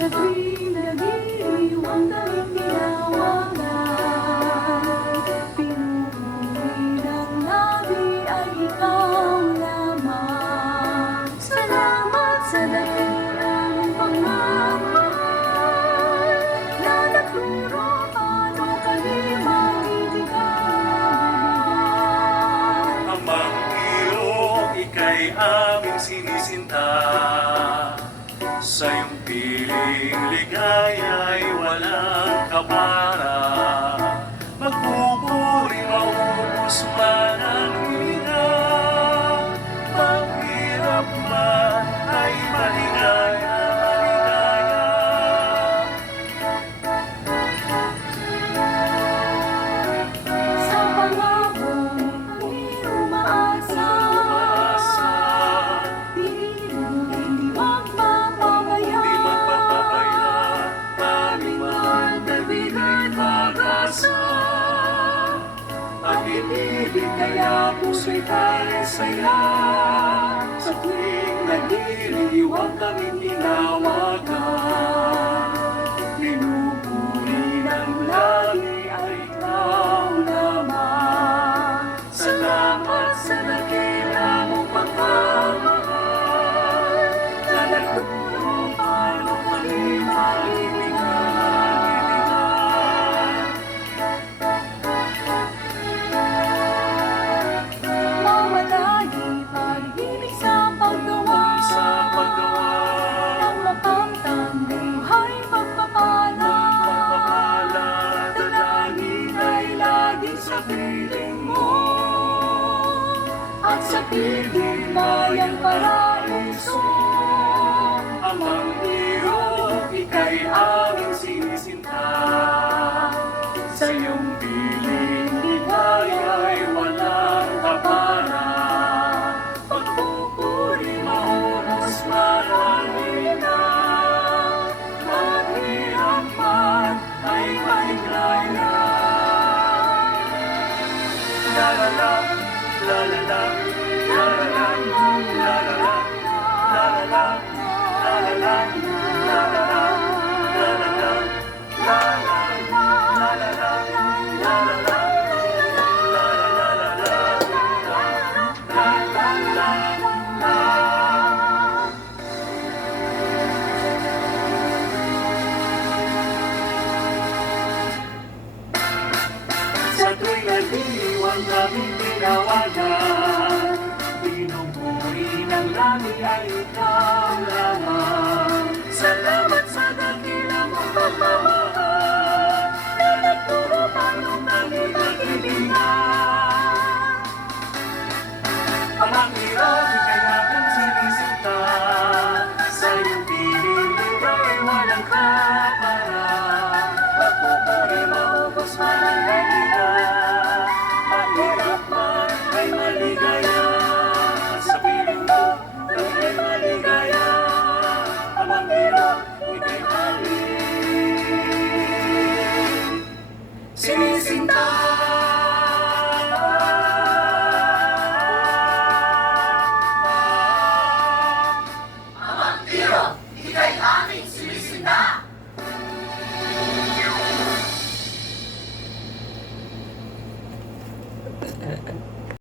Sa tuwing nag-iiwang daming tinawagan, pinupuri ng labi ay ikaw lamang. Salamat sa dakila mong pagmamahal, na nagturo paano kami maibigay. Amang iyong ika'y aming sinisinta, sa iyong piling ligaya'y walang kapara. Magpupuri maubos man ang hininga, maghirap man ay maligaya, maligaya. Sa pangako ay umaasa, hindi magpapabaya. Aming mahal na bigay pag-asa, ang inibig kaya puso'y tayo saya. Sa tuwing nagdiriwang kaming tinawagan, pinupuri ng lagi ay ikaw lamang. Salamat sa dakila mong pagmamahal, na nagturo paano kami maibigay. Mamalagi pag-ibig sa paggawa, Sa paggawa ang makamtang buhay pagpapala. pagpapala, dalangin ay lagi sa piling mo, At sa piling bayang paraiso, amang iyong ika'y aming sinisinta. Sa iyong piling ligaya'y walang kapara. Pagpupuri maubos marami na, maghirap man ay mahiglaya. La la la, la la la, la la la, la la la, la la la, la la la, la la la, la la la, la la sa tuwing nagdiriwang kaming tinawagan, pinupuri ng langit ay ikaw